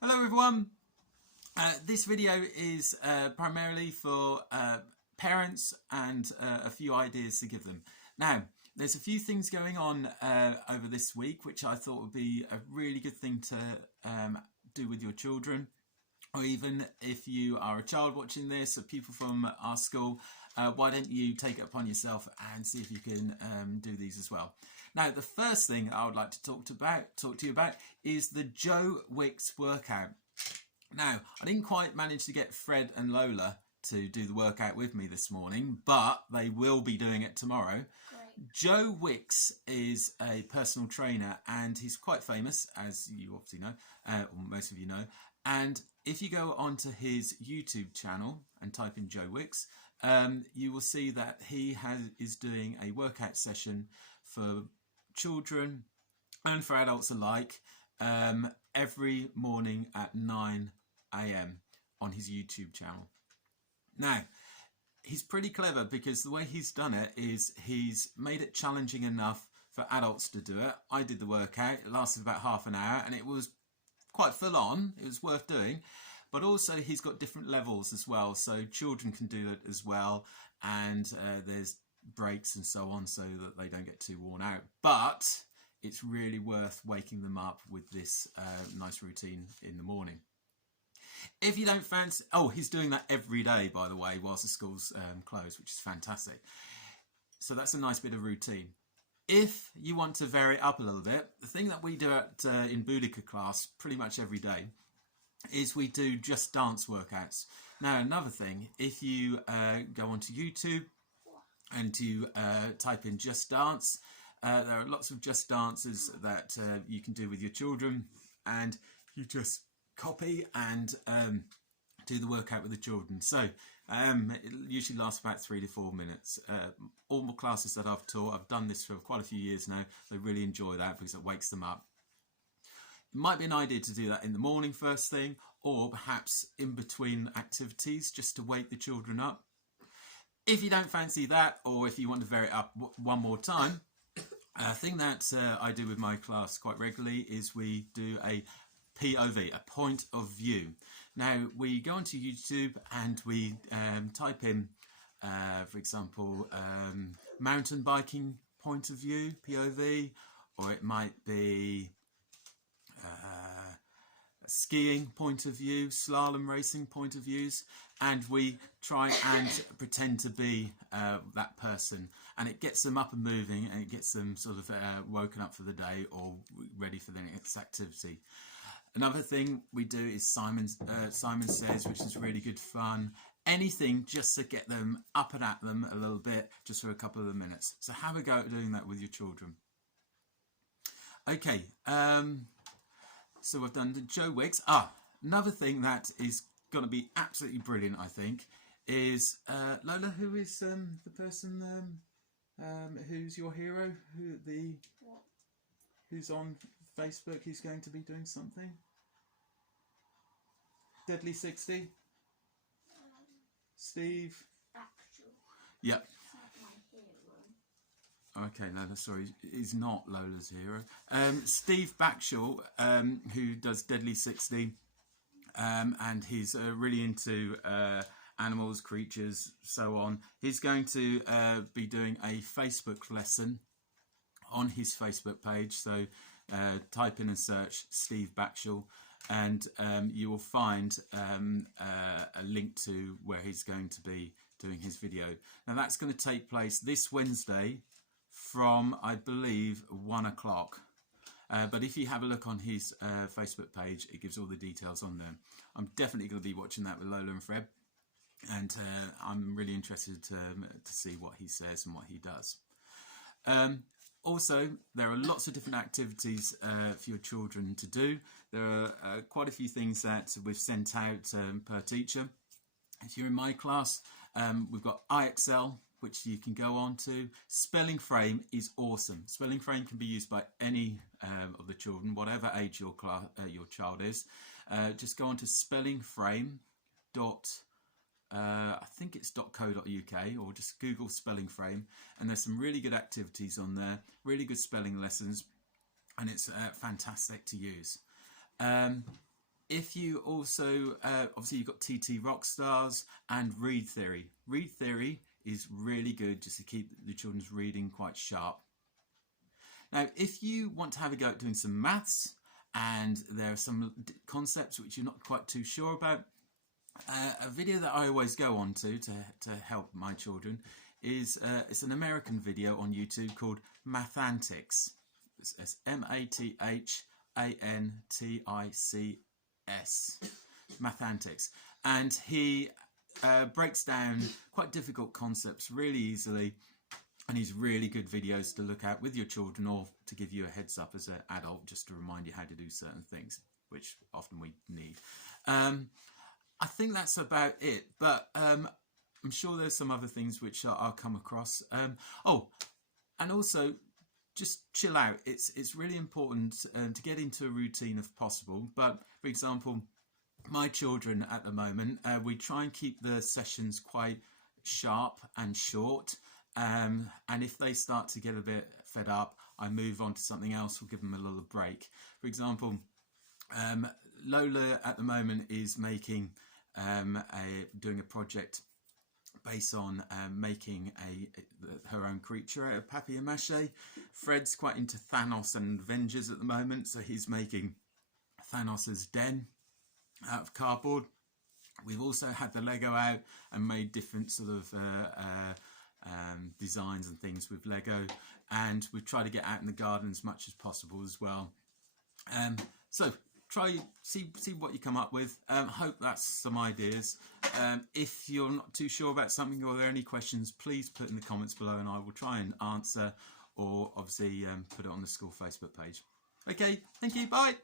Hello everyone. This video is primarily for parents and a few ideas to give them. Now, there's a few things going on over this week which I thought would be a really good thing to do with your children, or even if you are a child watching this or people from our school, why don't you take it upon yourself and see if you can do these as well. Now, the first thing I would like to talk to you about is the Joe Wicks workout. Now, I didn't quite manage to get Fred and Lola to do the workout with me this morning, but they will be doing it tomorrow. Great. Joe Wicks is a personal trainer and he's quite famous, as you obviously know, or most of you know. And if you go onto his YouTube channel and type in Joe Wicks, you will see that he is doing a workout session for children and for adults alike every morning at 9 AM on his YouTube channel. Now, he's pretty clever because the way he's done it is he's made it challenging enough for adults to do it. I did the workout, it lasted about half an hour and it was quite full on, it was worth doing. But also he's got different levels as well, so children can do it as well, and there's breaks and so on so that they don't get too worn out. But it's really worth waking them up with this nice routine in the morning. If you don't fancy, oh, he's doing that every day, by the way, whilst the school's closed, which is fantastic. So that's a nice bit of routine. If you want to vary it up a little bit, the thing that we do in Boudica class pretty much every day is we do Just Dance workouts. Now, another thing, if you go onto YouTube and you type in Just Dance, there are lots of Just Dances that you can do with your children, and you just copy and do the workout with the children. So it usually lasts about 3 to 4 minutes. All my classes that I've taught, I've done this for quite a few years now. They really enjoy that because it wakes them up. It might be an idea to do that in the morning first thing, or perhaps in between activities just to wake the children up. If you don't fancy that, or if you want to vary it up one more time, a thing that I do with my class quite regularly is we do a POV, a point of view. Now, we go onto YouTube and we type in, for example, mountain biking point of view, POV, or it might be skiing point of view, slalom racing point of views, and we try and pretend to be that person, and it gets them up and moving, and it gets them sort of woken up for the day or ready for the next activity. Another thing we do is Simon Says, which is really good fun. Anything just to get them up and at them a little bit, just for a couple of minutes. So have a go at doing that with your children. Okay, so we've done the Joe Wicks. Another thing that is going to be absolutely brilliant, I think, is Lola, who is the person who's your hero, who's on Facebook, who's going to be doing something? Deadly 60? Steve? Backshall. Yep. My hero. Okay, no, sorry, he's not Lola's hero. Steve Backshall, who does Deadly 60, and he's really into animals, creatures, so on. He's going to be doing a Facebook lesson on his Facebook page, so type in and search Steve Backshall, and you will find a link to where he's going to be doing his video. Now, that's going to take place this Wednesday from, I believe, 1 o'clock. But if you have a look on his Facebook page, it gives all the details on there. I'm definitely going to be watching that with Lola and Fred, and I'm really interested to see what he says and what he does. Also, there are lots of different activities for your children to do. There are quite a few things that we've sent out per teacher. If you're in my class, we've got IXL, which you can go on to. Spelling Frame is awesome. Spelling Frame can be used by any of the children, whatever age your child is. Just go on to spellingframe. I think it's .co.uk, or just Google Spelling Frame, and there's some really good activities on there, really good spelling lessons, and it's fantastic to use. if you also, obviously you've got TT Rockstars and Read Theory. Read Theory is really good just to keep the children's reading quite sharp. Now, if you want to have a go at doing some maths and there are some concepts which you're not quite too sure about, a video that I always go on to help my children is it's an American video on YouTube called Mathantics. It's Mathantics. Mathantics. And he breaks down quite difficult concepts really easily, and he's really good videos to look at with your children, or to give you a heads up as an adult, just to remind you how to do certain things, which often we need. I think that's about it, but I'm sure there's some other things which I'll come across. Oh, and also, just chill out. It's really important to get into a routine if possible. But for example, my children at the moment, we try and keep the sessions quite sharp and short. And if they start to get a bit fed up, I move on to something else. We'll give them a little break. For example, Lola at the moment is making doing a project based on making her own creature out of papier-mâché. Fred's quite into Thanos and Avengers at the moment, so he's making Thanos's den out of cardboard. We've also had the Lego out and made different sort of designs and things with Lego, and we've tried to get out in the garden as much as possible as well. So see what you come up with. Hope that's some ideas. If you're not too sure about something, or there are any questions, please put in the comments below and I will try and answer, or obviously put it on the school Facebook page. Okay, thank you, bye.